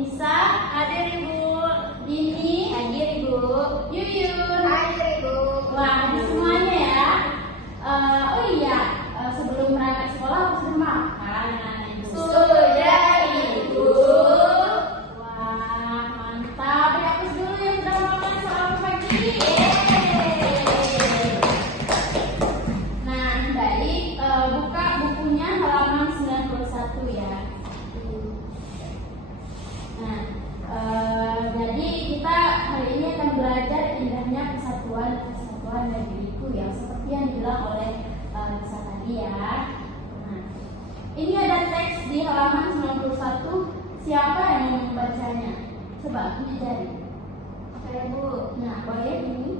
Nisa, Hadir Ibu. Dini, Hadir Ibu. Yuyun. Hadir Ibu. Wah, hadir semuanya ya. Oh iya, sebelum berangkat sekolah harus sudah makan anak-anak Ibu. Sudah Ibu. Wah, mantap. Beri hapus dulu yang sudah makan selamat pagi. Nah, baik. Buka bukunya halaman 91 ya. Nah, jadi kita hari ini akan belajar indahnya kesatuan negeriku yang seperti yang dibilang oleh Nisa tadi ya. Nah, ini ada teks di halaman 91. Siapa yang mau membacanya? Coba tunjuk jari. Saya Bu. Nah, boleh ini.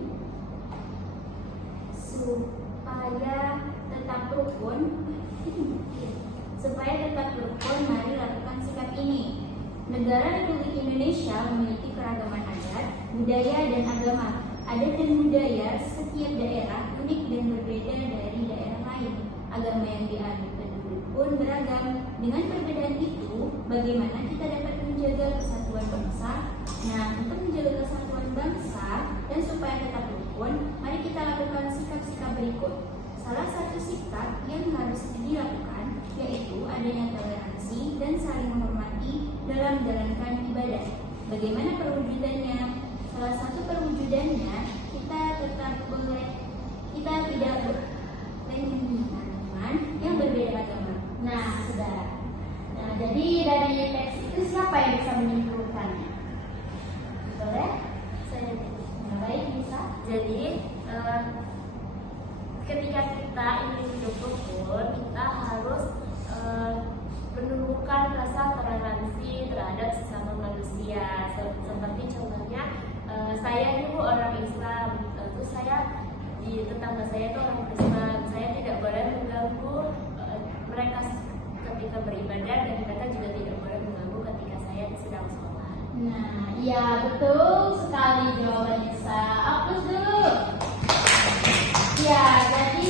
Supaya tetap rukun, mari lakukan sikap ini. Negara Republik Indonesia memiliki keragaman adat, budaya, dan agama. Adat dan budaya setiap daerah unik dan berbeda dari daerah lain. Agama yang dianut penduduk pun beragam. Dengan perbedaan itu, bagaimana kita dapat menjaga kesatuan bangsa? Nah, untuk menjaga kesatuan bangsa dan supaya tetap rukun, mari kita lakukan sikap-sikap berikut. Salah satu sikap yang harus dilakukan yaitu adanya toleransi dan saling menghormati dalam menjalankan ibadah. Bagaimana perwujudannya? Salah satu perwujudannya kita tidak boleh menghina teman yang berbeda agama. Nah, saudara. Nah, jadi dari teks itu siapa yang bisa menyimpulkannya? Boleh? Saya Nah, baik, bisa. Jadi ketika kita ingin hidup rukun, kita harus menumbuhkan rasa toleransi terhadap sesama manusia. Seperti contohnya, saya ini Bu orang Islam, terus di tetangga saya itu orang Kristen. Saya tidak boleh mengganggu mereka ketika beribadah, dan mereka juga tidak boleh mengganggu ketika saya sedang sholat. Nah, iya betul sekali jawabannya Nisa. Hapus dulu. Ya, jadi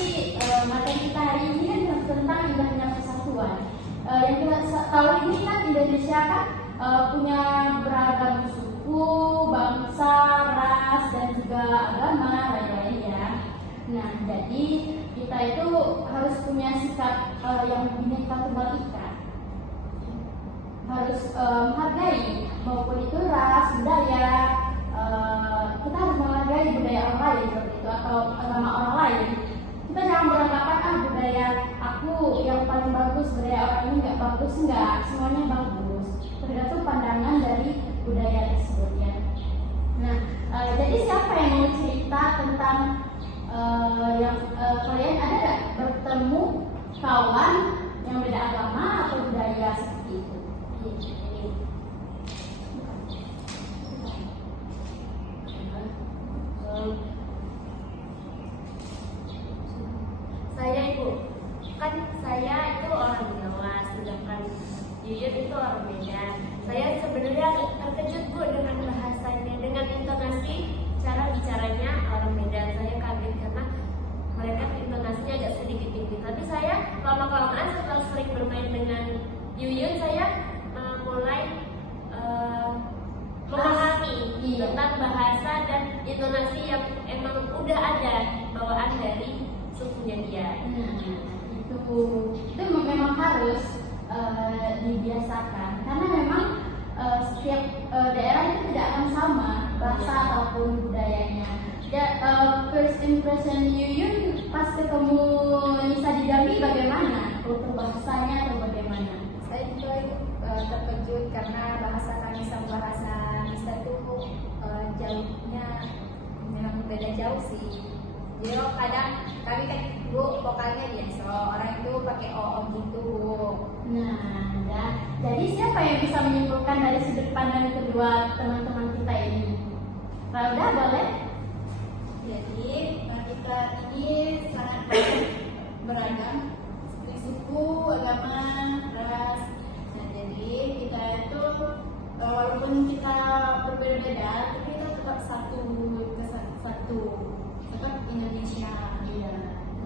materi kita hari ini kan tentang indahnya persatuan. Yang kita tahu ini kan Indonesia kan punya beragam suku, bangsa, ras, dan juga agama lain-lain ya. Nah, jadi kita itu harus punya sikap yang bineka tunggal ika. Harus menghargai maupun itu ras, budaya. Kita harus menghargai budaya orang lain seperti itu atau agama orang lain. Kita jangan beranggapan budaya aku yang paling bagus, budaya orang ini nggak bagus, enggak, semuanya bagus. Tergantung pandangan dari budaya tersebut ya. Nah, jadi siapa yang mau cerita tentang kalian ada nggak bertemu kawan yang beda agama atau budaya seperti itu? Saya Ibu, kan saya itu orang Jawa, sedangkan Yuyun itu orang Medan. Saya sebenarnya terkejut Bu dengan bahasanya, dengan intonasi cara bicaranya orang Medan. Saya kaget karena mereka intonasinya agak sedikit tinggi. Tapi saya lama-kelamaan setelah sering bermain dengan Yuyun, saya mulai memahami tentang bahasa dan intonasi yang emang udah ada bawaan dari sukunya dia. Itu memang harus dibiasakan karena memang setiap daerah itu tidak akan sama bahasa ataupun budayanya. First impression Yuyun pas ketemu Nisa di Jambi bagaimana? Kultur bahasanya atau bagaimana? Saya juga terkejut karena bahasa kami sama bahasa Nisa itu jauhnya memang beda jauh sih. Jadi kadang kami kan Bu vokalnya biasa, orang itu pakai o gitu. Nah, ya. Jadi siapa yang bisa menyimpulkan dari sudut pandang kedua teman-teman kita ini? Rauda boleh? Jadi kita ini sangat beragam seperti suku, agama, ras. Nah, jadi kita itu walaupun kita berbeda-beda, tapi kita tetap satu tetap Indonesia. Iya.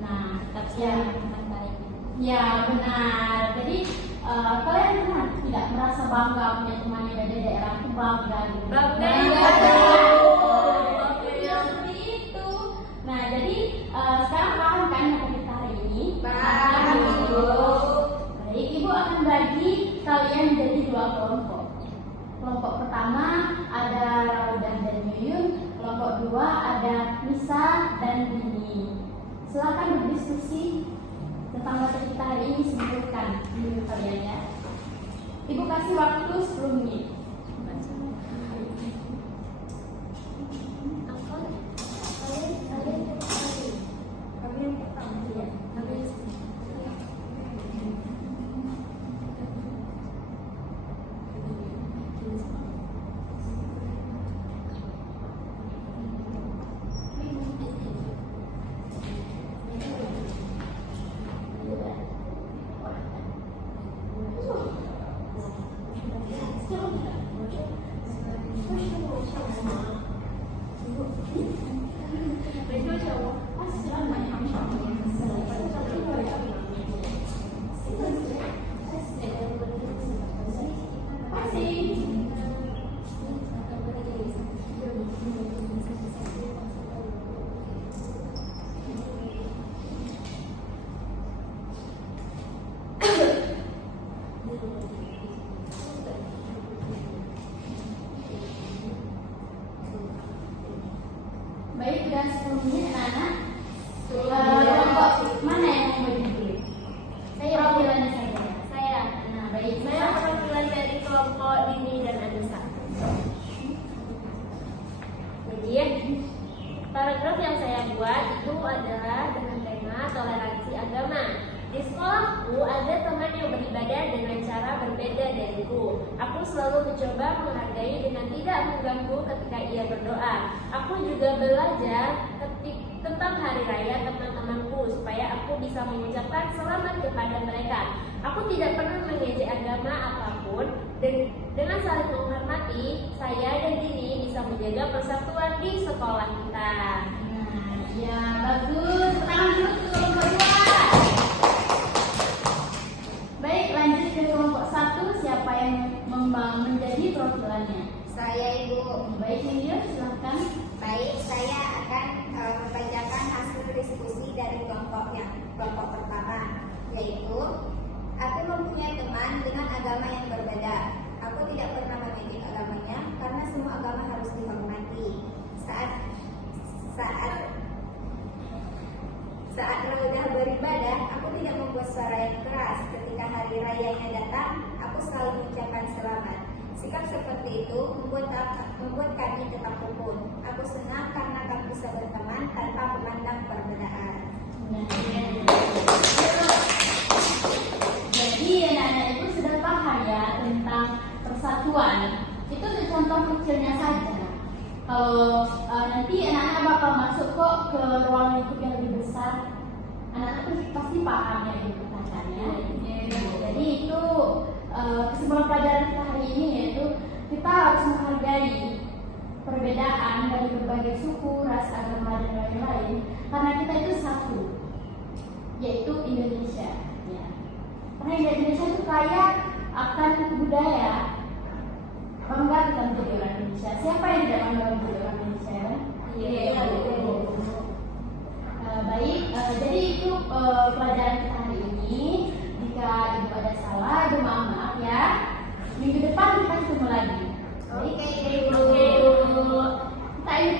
Nah, tetap Ya, yang baik. Ya benar. Jadi kalian pernah tidak merasa bangga punya teman yang beda daerah Bangga. Bangga. Iya, seperti itu. Nah, jadi sekarang paham kan materi hari ini? Paham, Ibu. Baik, Ibu akan bagi kalian menjadi dua kelompok. Kelompok pertama ada Raudah dan Yuyun, kelompok dua ada Nisa dan Dini. Silakan berdiskusi tentang materi kita hari ini, simpulkan menurut kalian ya. Ibu kasih waktu 10 menit. Baik, sudah 10 menit anak-anak. Kelompok mana yang mau bagi dulu? Saya perwakilannya saja. Saya. Nah, baik. Saya perwakilan dari kelompok Dini dan Anissa. Jadi, paragraf yang saya buat itu adalah dengan tema toleransi agama. Di sekolahku ada teman yang beribadah dengan cara berbeda dariku. Aku selalu mencoba menghargai dengan tidak mengganggu ketika ia berdoa. Aku juga belajar tentang hari raya teman-temanku supaya aku bisa mengucapkan selamat kepada mereka. Aku tidak pernah mengejek agama apapun, dan dengan saling menghormati, saya dan Dini bisa menjaga persatuan di sekolah kita. Nah, ya bagus. Tangan dulu ke kelompok 2. Baik, lanjut ke kelompok 1. Siapa yang menjadi perwakilannya? Saya, Ibu. Baik, Lydia, silahkan. Baik, saya akan membacakan hasil diskusi dari kelompok pertama, yaitu aku mempunyai teman dengan agama yang berbeda. Aku tidak pernah mengejek agamanya karena semua agama harus dihormati. Saat Raudah beribadah, aku tidak membuat suara yang keras. Ketika hari rayanya datang, aku selalu mengucapkan selamat. Sikap seperti itu membuat kami tetap rukun. Aku senang karena kami bisa berteman tanpa memandang perbedaan. Jadi anak-anak itu sudah paham ya tentang persatuan. Itu contoh kecilnya saja. Kalau nanti anak-anak bakal masuk kok ke ruang lingkup yang lebih besar, anak-anak itu pasti paham ya pertanyaannya. Jadi itu kesimpulan pelajaran kita hari ini, yaitu kita harus menghargai perbedaan dari berbagai suku, ras, agama, dan lain-lain, karena kita itu satu, yaitu Indonesia. Ya. Karena Indonesia itu kaya akan budaya. Bangga kita menjadi orang Indonesia. Siapa yang tidak bangga menjadi orang Indonesia? Iya. Baik, jadi itu pelajaran kita hari ini. Jika ibu ada salah, ibu maaf ya. Minggu depan kita ketemu lagi. Oke, Ibu. Kita ini